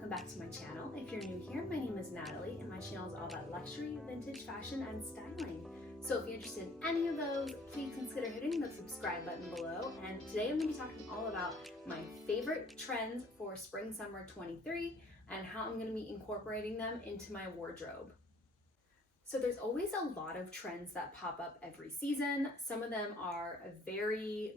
welcome back to my channel. If you're new here, my name is Natalie and my channel is all about luxury, vintage, fashion, and styling. So if you're interested in any of those, please consider hitting the subscribe button below. And today I'm going to be talking all about my favorite trends for spring summer 23 and how I'm going to be incorporating them into my wardrobe. So there's always a lot of trends that pop up every season. Some of them are very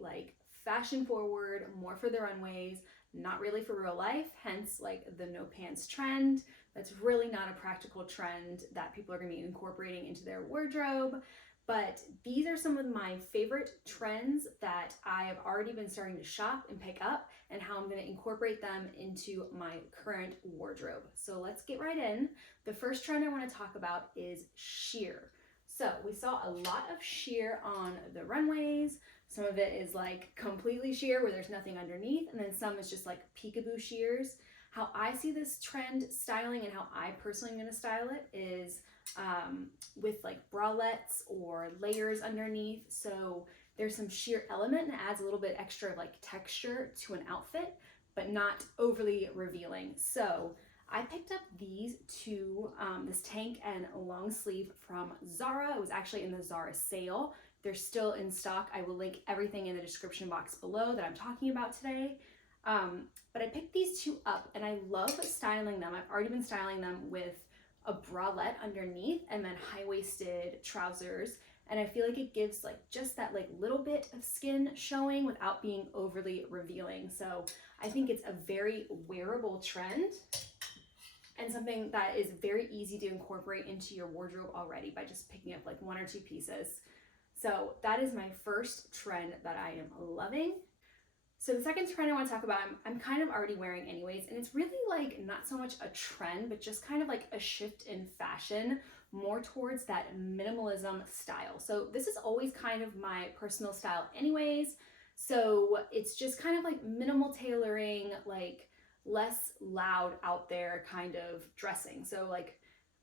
fashion forward, more for the runways, not really for real life, hence the no pants trend. That's really not a practical trend that people are going to be incorporating into their wardrobe. But these are some of my favorite trends that I have already been starting to shop and pick up, and how I'm going to incorporate them into my current wardrobe. So let's get right in. The first trend I want to talk about is sheer. So we saw a lot of sheer on the runways. Some of it is completely sheer where there's nothing underneath, and then some is just peekaboo sheers. How I see this trend styling and how I personally am going to style it is with bralettes or layers underneath. So there's some sheer element and it adds a little bit extra texture to an outfit, but not overly revealing. So I picked up these two, this tank and a long sleeve from Zara. It was actually in the Zara sale. They're still in stock. I will link everything in the description box below that I'm talking about today. But I picked these two up and I love styling them. I've already been styling them with a bralette underneath and then high-waisted trousers. And I feel like it gives just that little bit of skin showing without being overly revealing. So I think it's a very wearable trend and something that is very easy to incorporate into your wardrobe already by just picking up one or two pieces. So that is my first trend that I am loving. So the second trend I want to talk about, I'm kind of already wearing anyways, and it's really not so much a trend, but just kind of a shift in fashion, more towards that minimalism style. So this is always kind of my personal style anyways. So it's just kind of minimal tailoring, less loud out there kind of dressing. So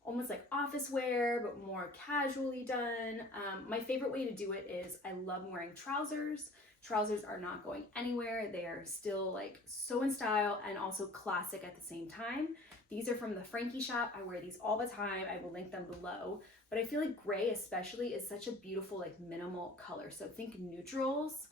almost office wear, but more casually done. My favorite way to do it is I love wearing trousers. Trousers are not going anywhere. They are still so in style and also classic at the same time. These are from the Frankie shop. I wear these all the time. I will link them below. But I feel gray especially is such a beautiful minimal color. So think neutrals.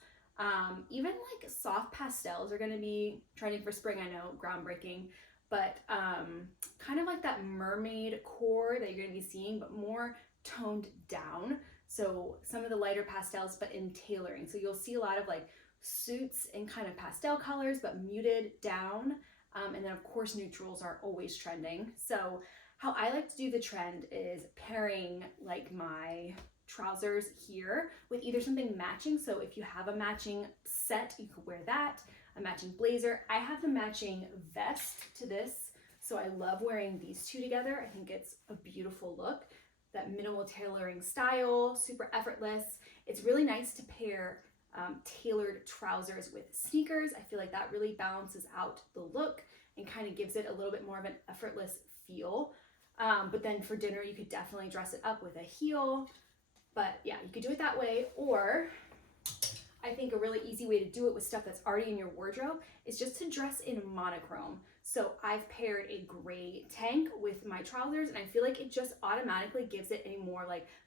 Even soft pastels are going to be trending for spring. I know, groundbreaking. But kind of that mermaid core that you're going to be seeing, but more toned down. So some of the lighter pastels, but in tailoring. So you'll see a lot of suits in kind of pastel colors, but muted down. And then of course neutrals are always trending. So how I like to do the trend is pairing my trousers here with either something matching. So if you have a matching set, you could wear that, a matching blazer. I have the matching vest to this. So I love wearing these two together. I think it's a beautiful look. That minimal tailoring style, super effortless. It's really nice to pair tailored trousers with sneakers. I feel that really balances out the look and kind of gives it a little bit more of an effortless feel. But then for dinner, you could definitely dress it up with a heel. But yeah, you could do it that way. Or I think a really easy way to do it with stuff that's already in your wardrobe is just to dress in monochrome. So I've paired a gray tank with my trousers, and I feel it just automatically gives it a more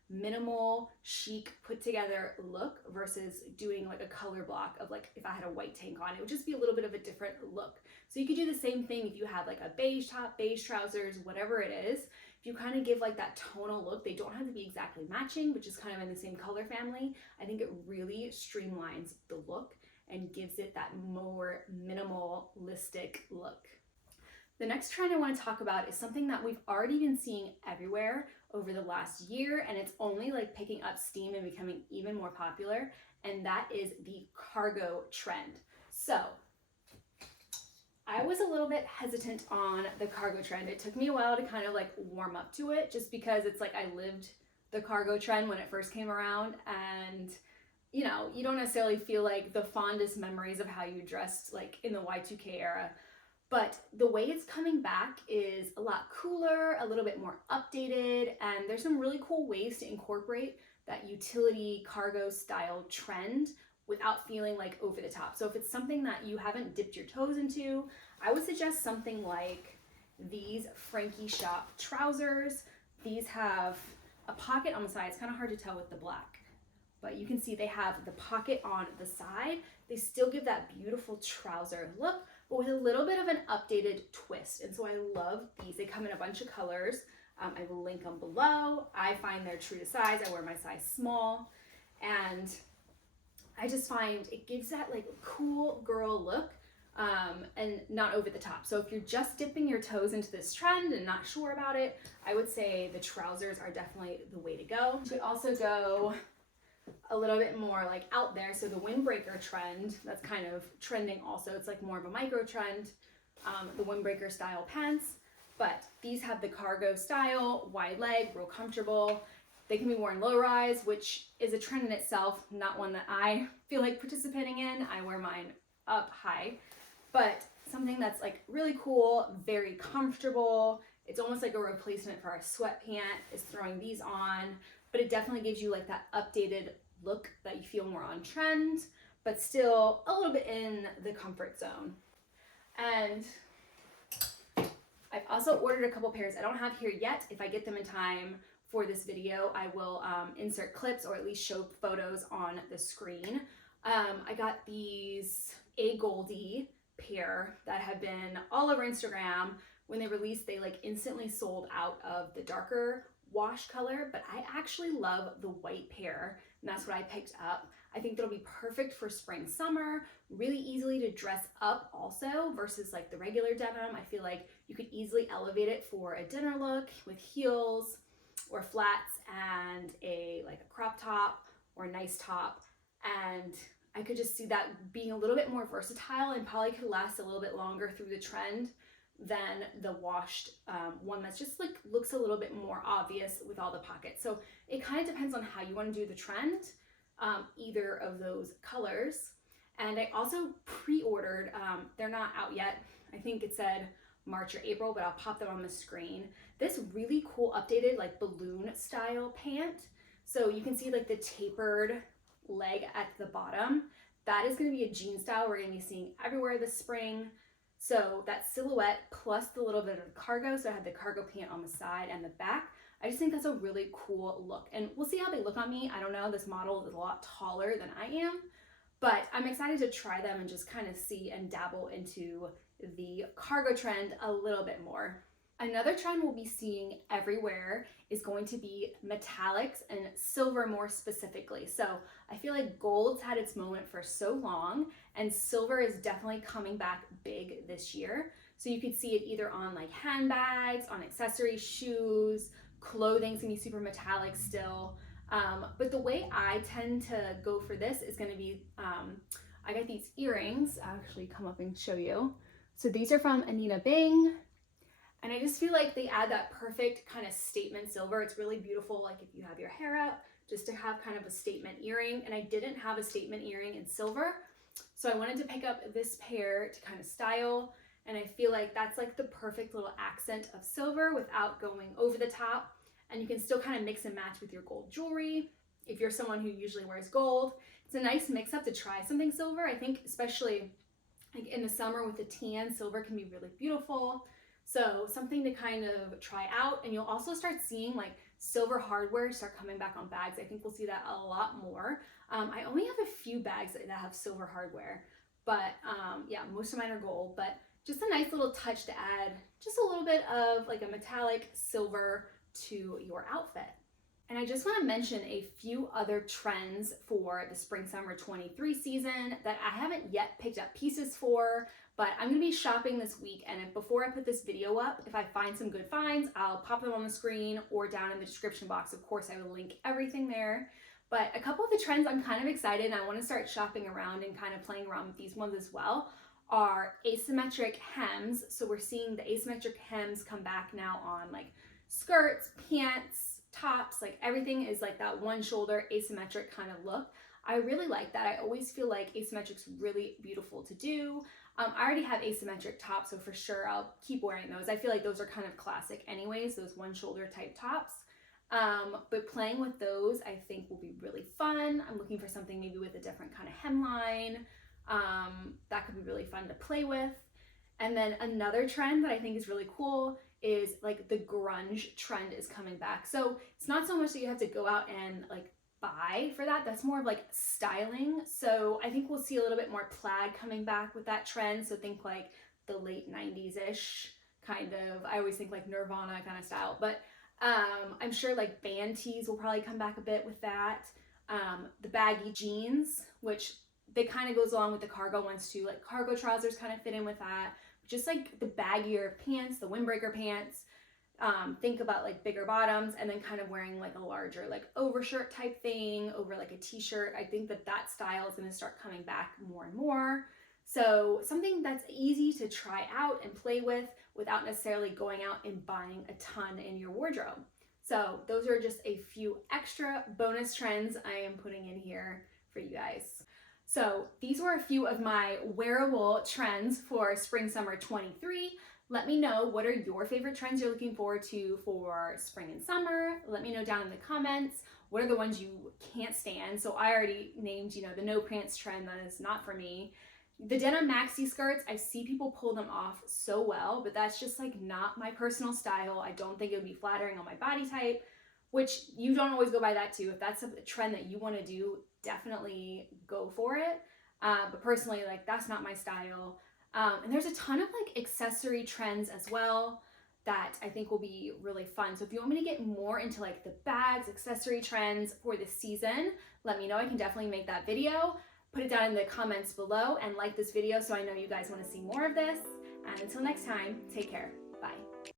minimal, chic, put together look versus doing a color block of if I had a white tank on. It would just be a little bit of a different look. So you could do the same thing if you have a beige top, beige trousers, whatever it is. If you kind of give that tonal look, they don't have to be exactly matching, but just kind of in the same color family. I think it really streamlines the look and gives it that more minimalistic look. The next trend I want to talk about is something that we've already been seeing everywhere over the last year, and it's only picking up steam and becoming even more popular, and that is the cargo trend. So I was a little bit hesitant on the cargo trend. It took me a while to kind of warm up to it, just because it's I lived the cargo trend when it first came around, and you don't necessarily feel the fondest memories of how you dressed in the Y2K era. But the way it's coming back is a lot cooler, a little bit more updated, and there's some really cool ways to incorporate that utility cargo style trend without feeling over the top. So if it's something that you haven't dipped your toes into, I would suggest something like these Frankie Shop trousers. These have a pocket on the side. It's kind of hard to tell with the black, but you can see they have the pocket on the side. They still give that beautiful trouser look, but with a little bit of an updated twist. And so I love these. They come in a bunch of colors. I will link them below. I find they're true to size. I wear my size small, and I just find it gives that like cool girl look, and not over the top. So if you're just dipping your toes into this trend and not sure about it, I would say the trousers are definitely the way to go. You could also go a little bit more like out there. So the windbreaker trend, that's kind of trending also. It's like more of a micro trend, the windbreaker style pants, but these have the cargo style, wide leg, real comfortable. They can be worn low rise, which is a trend in itself, not one that I feel like participating in. I wear mine up high, but something that's like really cool, very comfortable. It's almost like a replacement for a sweat pant is throwing these on, but it definitely gives you like that updated look that you feel more on trend, but still a little bit in the comfort zone. And I've also ordered a couple pairs I don't have here yet. If I get them in time for this video, I will insert clips or at least show photos on the screen. I got these A Goldie pair that have been all over Instagram. When they released, they like instantly sold out of the darker wash color, but I actually love the white pair, and that's what I picked up. I think that'll be perfect for spring, summer, really easily to dress up also versus like the regular denim. I feel like you could easily elevate it for a dinner look with heels or flats and a crop top or a nice top. And I could just see that being a little bit more versatile and probably could last a little bit longer through the trend than the washed one that's just like looks a little bit more obvious with all the pockets. So it kind of depends on how you want to do the trend, either of those colors. And I also pre-ordered, they're not out yet. I think it said March or April, but I'll pop them on the screen. This really cool updated like balloon style pant. So you can see like the tapered leg at the bottom. That is going to be a jean style we're going to be seeing everywhere this spring. So that silhouette plus the little bit of cargo. So I had the cargo pant on the side and the back. I just think that's a really cool look, and we'll see how they look on me. I don't know, this model is a lot taller than I am, but I'm excited to try them and just kind of see and dabble into the cargo trend a little bit more. Another trend we'll be seeing everywhere is going to be metallics and silver more specifically. So I feel like gold's had its moment for so long, and silver is definitely coming back big this year. So you could see it either on like handbags, on accessories, shoes, clothing's gonna be super metallic still. But the way I tend to go for this is gonna be, I got these earrings. I'll actually come up and show you. So these are from Anita Bing. And I just feel like they add that perfect kind of statement silver. It's really beautiful, like if you have your hair up, just to have kind of a statement earring. And I didn't have a statement earring in silver, so I wanted to pick up this pair to kind of style. And I feel like that's like the perfect little accent of silver without going over the top. And you can still kind of mix and match with your gold jewelry. If you're someone who usually wears gold, it's a nice mix up to try something silver. I think especially like in the summer with the tan, silver can be really beautiful. So something to kind of try out. And you'll also start seeing like silver hardware start coming back on bags. I think we'll see that a lot more. I only have a few bags that have silver hardware, but yeah, most of mine are gold, but just a nice little touch to add just a little bit of like a metallic silver to your outfit. And I just want to mention a few other trends for the spring summer 23 season that I haven't yet picked up pieces for, but I'm going to be shopping this week. And before I put this video up, if I find some good finds, I'll pop them on the screen or down in the description box. Of course, I will link everything there. But a couple of the trends I'm kind of excited and I want to start shopping around and kind of playing around with these ones as well are asymmetric hems. So we're seeing the asymmetric hems come back now on like skirts, pants, tops, like everything is like that one shoulder asymmetric kind of look. I really like that. I always feel like asymmetric's really beautiful to do. I already have asymmetric tops, so for sure I'll keep wearing those. I feel like those are kind of classic anyways, those one shoulder type tops. But playing with those I think will be really fun. I'm looking for something maybe with a different kind of hemline. That could be really fun to play with. And then another trend that I think is really cool is like the grunge trend is coming back. So it's not so much that you have to go out and like buy for that. That's more of like styling. So I think we'll see a little bit more plaid coming back with that trend. So think like the late 90s-ish kind of, I always think like Nirvana kind of style, but I'm sure like band tees will probably come back a bit with that. The baggy jeans, which they kind of goes along with the cargo ones too, like cargo trousers kind of fit in with that. Just like the baggier pants, the windbreaker pants. Think about like bigger bottoms and then kind of wearing like a larger like overshirt type thing over like a t-shirt. I think that that style is going to start coming back more and more. So something that's easy to try out and play with without necessarily going out and buying a ton in your wardrobe. So those are just a few extra bonus trends I am putting in here for you guys. So these were a few of my wearable trends for spring summer 23. Let me know, what are your favorite trends you're looking forward to for spring and summer? Let me know down in the comments. What are the ones you can't stand? So I already named, the no pants trend. That is not for me. The denim maxi skirts, I see people pull them off so well, but that's just like not my personal style. I don't think it would be flattering on my body type, which you don't always go by that too. If that's a trend that you want to do, definitely go for it. But personally, like that's not my style. And there's a ton of like accessory trends as well that I think will be really fun. So if you want me to get more into like the bags, accessory trends for this season, let me know. I can definitely make that video. Put it down in the comments below and like this video so I know you guys want to see more of this. And until next time, take care.